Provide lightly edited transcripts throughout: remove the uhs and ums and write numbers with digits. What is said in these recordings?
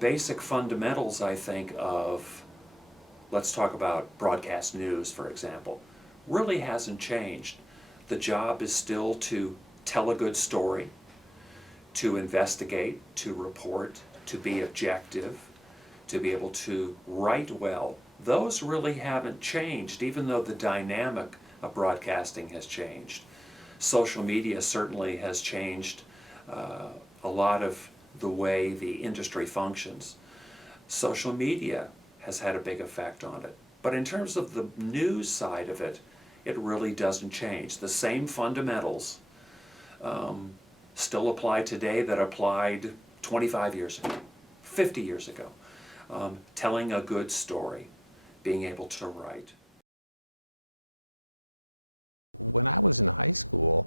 basic fundamentals, I think, of, let's talk about broadcast news, for example, really hasn't changed. The job is still to tell a good story, to investigate, to report, to be objective, to be able to write well. Those really haven't changed, even though the dynamic of broadcasting has changed. Social media certainly has changed a lot of the way the industry functions. Social media has had a big effect on it. But in terms of the news side of it, it really doesn't change. The same fundamentals still apply today that applied 25 years ago, 50 years ago. Telling a good story, being able to write. When I was in high school,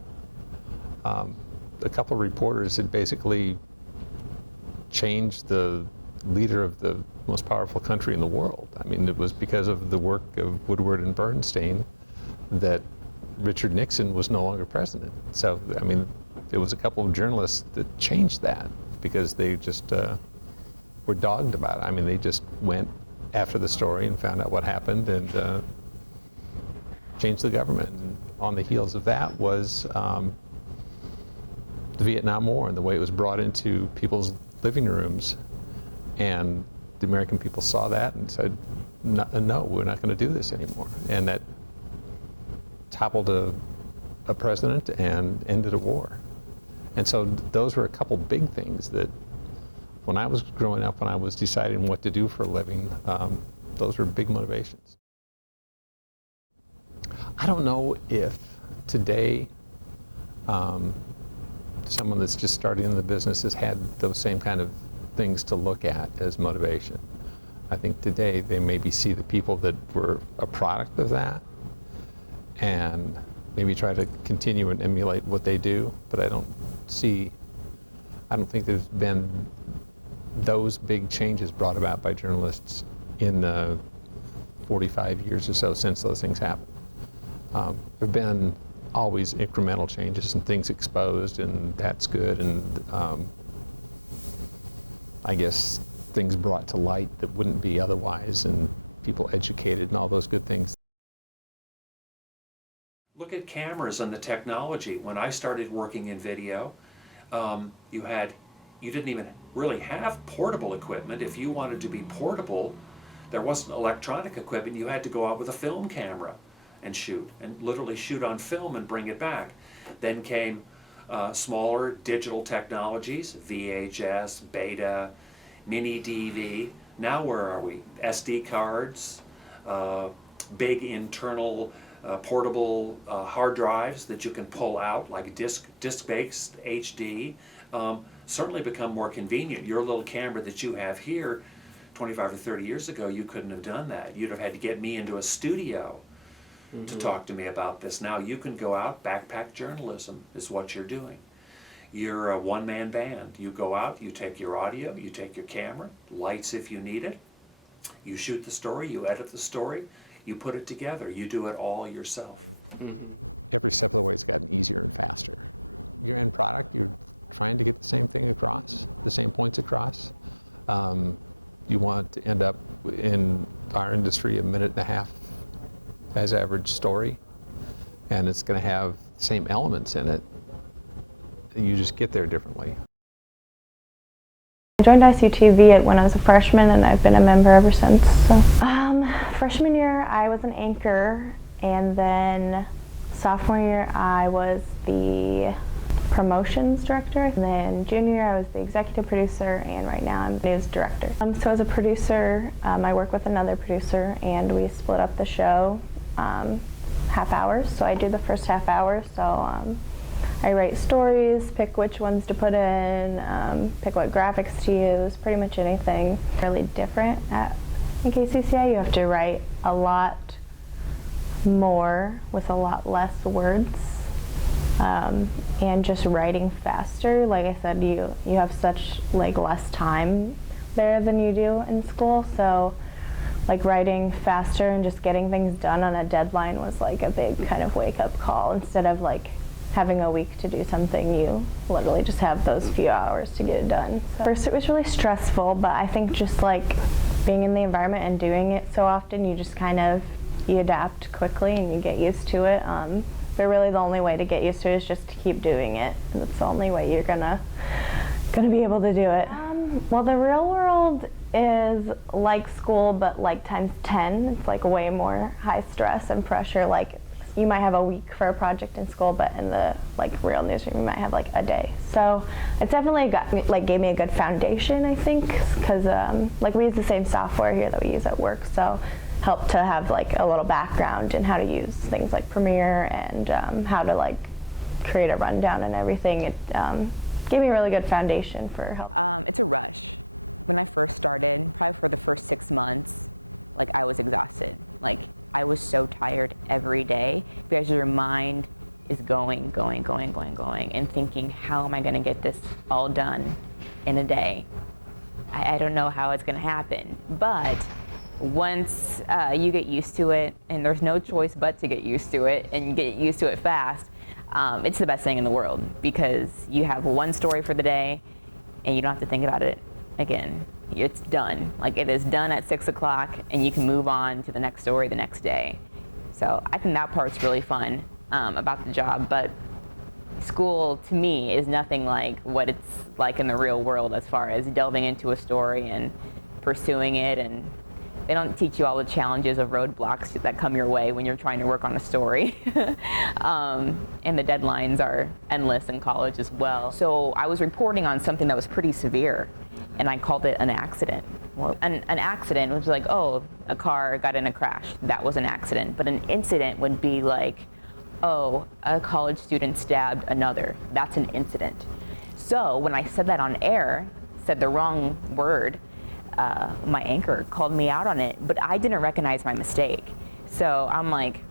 a couple of reporters had basically changed the leader of the most powerful country in the world. I mean, it was because of the work of Woodward and Bernstein that Richard Nixon was no longer president. So, I mean, it was a couple of journalists that changed that because they just were dogged about it. I mean, they just went after the story and found out what happened and changed the government. And on the heels of that was the Vietnam War and the way it was brought into people's living rooms. And the American people saw that and said, no, we're not going to do this anymore. And that toppled a president and ended a war. And so those were a couple big things that when I was growing up, when I was deciding what to do for a living, those were big motivations. I don't know if today someone that's just starting in the business has had those same kind of things to look at as motivation. I think today they maybe see the people that were a product of that and maybe try to continue and emulate what they do, but I don't think there's been those big changes brought about by journalists in the 45 years or so since those things happened. There have been always incremental changes and things exposed, and that's good, and I guess things brought to light that wouldn't be otherwise, and people educated and all those good things. Look at cameras and the technology. When I started working in video, you didn't even really have portable equipment. If you wanted to be portable, there wasn't electronic equipment. You had to go out with a film camera and shoot, and literally shoot on film and bring it back. Then came smaller digital technologies, VHS, Beta, Mini DV. Now where are we? SD cards, big internal portable hard drives that you can pull out, like disc-based HD, certainly become more convenient. Your little camera that you have here, 25 or 30 years ago, you couldn't have done that. You'd have had to get me into a studio to talk to me about this. Now you can go out, backpack journalism is what you're doing. You're a one-man band. You go out, you take your audio, you take your camera, lights if you need it, you shoot the story, you edit the story, you put it together, you do it all yourself. Every step of the way it's gotten easier and faster. Your end product, you're trying to get the same thing across, the same points across. You want to end up in our industry 1.5 minutes as average story, and it's going to have the same elements in it. You just get there differently. I joined ICTV when I was a freshman, and I've been a member ever since. So. Freshman year I was an anchor, and then sophomore year I was the promotions director, and then junior year I was the executive producer, and right now I'm the news director. So as a producer, I work with another producer, and we split up the show half hours. So I do the first half hour, so I write stories, pick which ones to put in, pick what graphics to use, pretty much anything. Really different in KCCI, you have to write a lot more with a lot less words, and just writing faster. Like I said, you have such less time there than you do in school, so writing faster and just getting things done on a deadline was a big kind of wake-up call, instead of having a week to do something, you literally just have those few hours to get it done. So first it was really stressful, but I think just like being in the environment and doing it so often, you just kind of, you adapt quickly and you get used to it. But really the only way to get used to it is just to keep doing it. And that's the only way you're gonna be able to do it. Well, the real world is like school, but like times 10. It's like way more high stress and pressure. Like you might have a week for a project in school, but in the like real newsroom, you might have like a day. So it's definitely gave me a good foundation, I think, because like we use the same software here that we use at work, so helped to have like a little background in how to use things like Premiere and how to like create a rundown and everything. It gave me a really good foundation for help. It's a rush. When I first started, probably for the first 6 months, like I was exhausted. Like I was so tired every day because your mind is going, and thinking, how am I going to get this all done in a day? I don't know how it's going to happen. But once you get used to it, and there's no choice but to get used to it, and you get used to it fast, it's the best thing in the world because you have one story for the day and you don't have to think about it again. It's done. Like it is done at 6 o'clock and you can move on to the next story the next day. So I think that part's really fun about the job, but school to me is nothing like what it's like in the real world as far as delving into a story and pursuing it, and they don't teach you all the challenges of roadblocks that come your way when you're trying to work on a story. And the deadlines are endless in college as well. So I was reporting on something that was pretty severe, and I called it an accident. Well, an accident was like, oh, a car got in a crash. That was an accident. But an incident would be like, oh, a college student stabbed another. That's an incident. So when I said that on air, said the wrong word, my anchor called me out on it, but I didn't recognize my mistake. So I'm like,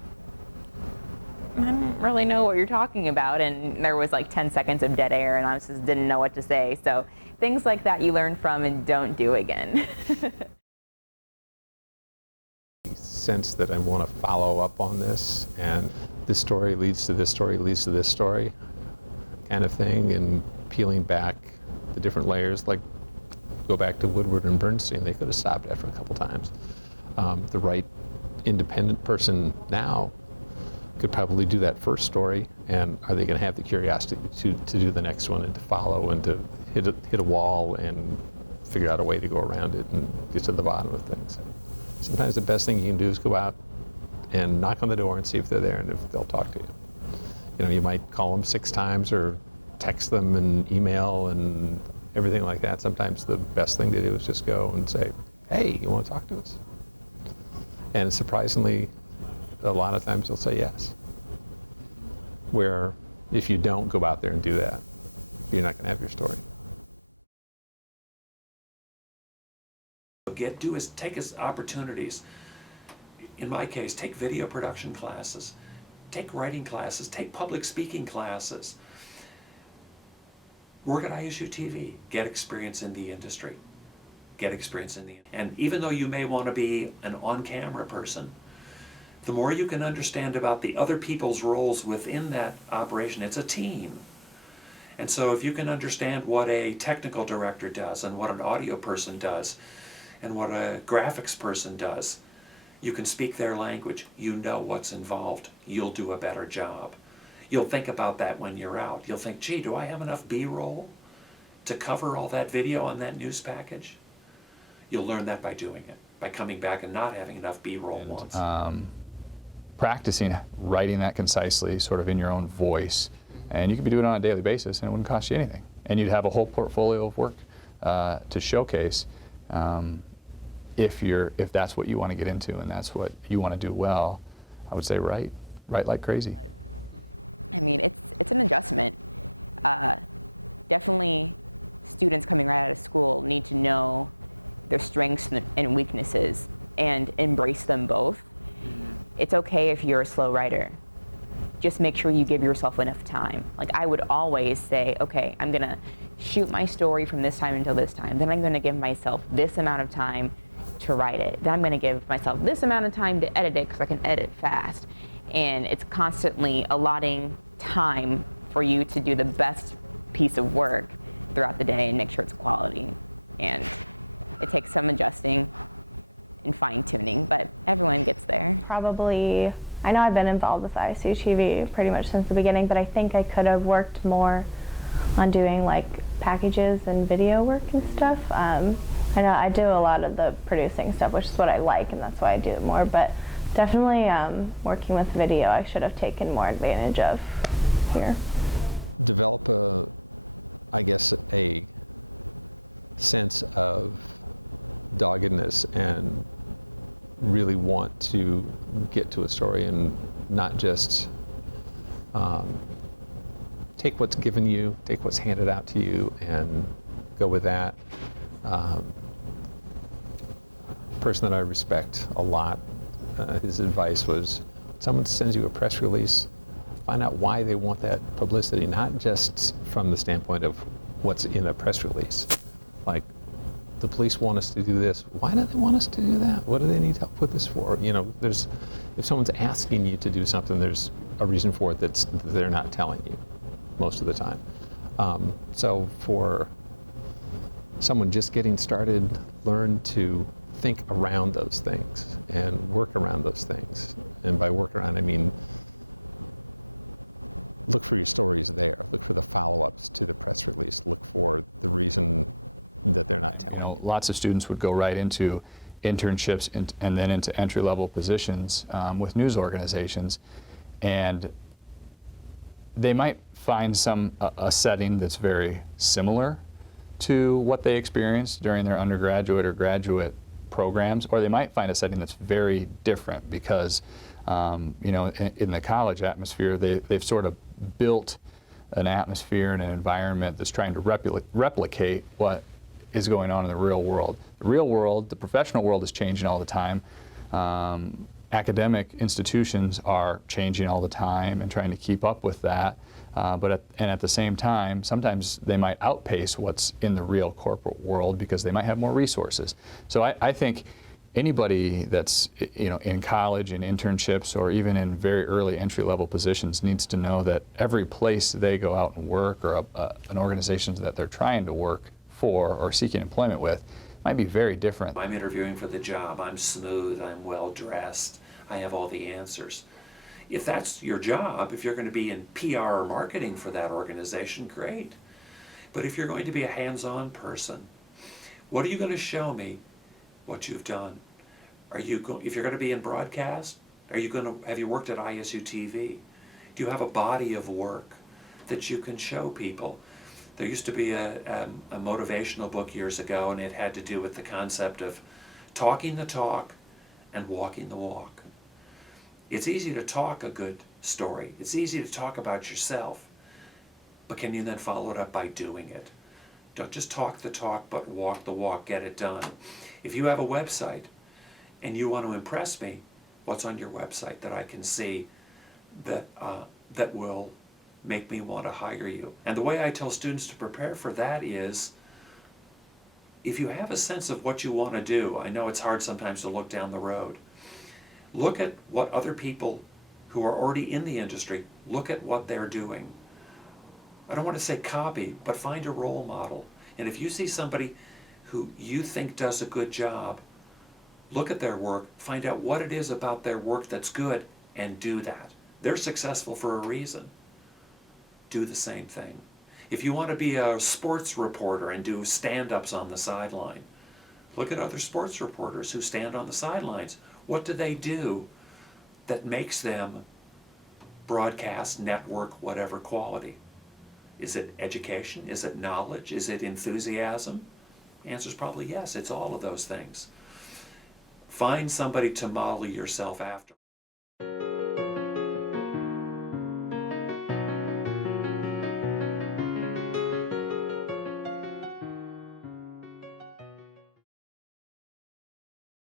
I don't really know what you're talking about. And there was like 10 seconds of dead air and I just didn't know what to say. So things like that you learn from and don't do again. Sense that I want to follow up on this, and this story leads to this story leads to this story kind of thing, and peeling back the different layers. Like go back to Woodward and Bernstein, they could have stopped after a couple times. The right independent person now could probably do that first story, and are they going to have the curiosity to do the next one and to follow and to hit a wall and figure out a way to go around it and get to the bottom of things. Sometimes the best thing you can do is go out and knock on the door and see if they're there and if they'll talk to you. You know, you might call them 6 times or text them and email and everything like that. Sometimes the best thing to do is just go and say, hey, you want to talk to us? And surprisingly, a lot of times they'll say yes. Where if you don't go out there and do that, you're not going to have your story. Do is take as opportunities. In my case, take video production classes, take writing classes, take public speaking classes. Work at ISU TV, get experience in the industry. And even though you may want to be an on-camera person, the more you can understand about the other people's roles within that operation, it's a team. And so if you can understand what a technical director does and what an audio person does and what a graphics person does, you can speak their language. You know what's involved. You'll do a better job. You'll think about that when you're out. You'll think, gee, do I have enough B-roll to cover all that video on that news package? You'll learn that by doing it, by coming back and not having enough B-roll once. Practicing writing that concisely, sort of in your own voice. And you could be doing it on a daily basis and it wouldn't cost you anything. And you'd have a whole portfolio of work to showcase if that's what you want to get into and that's what you want to do well. I would say write like crazy. I mean, it's an adjustment. Definitely students coming right out of school need to know their strengths and weaknesses and embrace them both. It's okay if you're a slow writer. Just make sure you give yourself enough time. Like I would always say, okay, I'm gonna shoot my story from this time until this time. Then I'm gonna give myself this amount of time to write it. Then I'm gonna give myself this amount of time to edit it because I can edit fast. And it's constantly allotting time for you to do the best piece of work throughout the day and make sure it's quality. And it takes some adjusting and fine-tuning, but everyone gets there. Probably, I know I've been involved with ISUTV pretty much since the beginning, but I think I could have worked more on doing like packages and video work and stuff. I know I do a lot of the producing stuff, which is what I like, and that's why I do it more, but definitely working with video I should have taken more advantage of here. Develop I guess, a sense of doggedness and really want to get to a story and not just take what's given you, take what's handed out to you and go with that. Person that I respect a lot, his advice was, someone sends you a press release, find out why they want that publicity, not just from the standpoint of what's in a press release. Like, the police want us to do this. Why do they want us to do that? What do they need help with this for? You know, if someone's asking you to do something, there's a reason for it that they're not telling you most of the time. So for someone just getting started, learn to think around those things and work around those things. And by work around, I mean, look for your stories there. Look for the follow-ups to the press release. Look for the reason that they're not telling you. Lots of students would go right into internships and then into entry-level positions with news organizations, and they might find a setting that's very similar to what they experienced during their undergraduate or graduate programs, or they might find a setting that's very different because you know, in the college atmosphere, they've sort of built an atmosphere and an environment that's trying to replicate what is going on in the real world. The real world, the professional world, is changing all the time. Academic institutions are changing all the time and trying to keep up with that. But at the same time, sometimes they might outpace what's in the real corporate world because they might have more resources. So I think anybody that's, you know, in college, in internships, or even in very early entry-level positions needs to know that every place they go out and work, or an organization that they're trying to work for or seeking employment with, might be very different. I'm interviewing for the job. I'm smooth. I'm well-dressed. I have all the answers. If that's your job, if you're going to be in PR or marketing for that organization, great. But if you're going to be a hands-on person, what are you going to show me what you've done? If you're going to be in broadcast, have you worked at ISUTV? Do you have a body of work that you can show people? There used to be a motivational book years ago, and it had to do with the concept of talking the talk and walking the walk. It's easy to talk a good story. It's easy to talk about yourself, but can you then follow it up by doing it? Don't just talk the talk, but walk the walk, get it done. If you have a website and you want to impress me, what's on your website that I can see that will make me want to hire you? And the way I tell students to prepare for that is, if you have a sense of what you want to do, I know it's hard sometimes to look down the road. Look at what other people who are already in the industry, look at what they're doing. I don't want to say copy, but find a role model. And if you see somebody who you think does a good job, look at their work, find out what it is about their work that's good, and do that. They're successful for a reason. Do the same thing. If you want to be a sports reporter and do stand-ups on the sideline, look at other sports reporters who stand on the sidelines. What do they do that makes them broadcast, network, whatever quality? Is it education? Is it knowledge? Is it enthusiasm? The answer is probably yes. It's all of those things. Find somebody to model yourself after.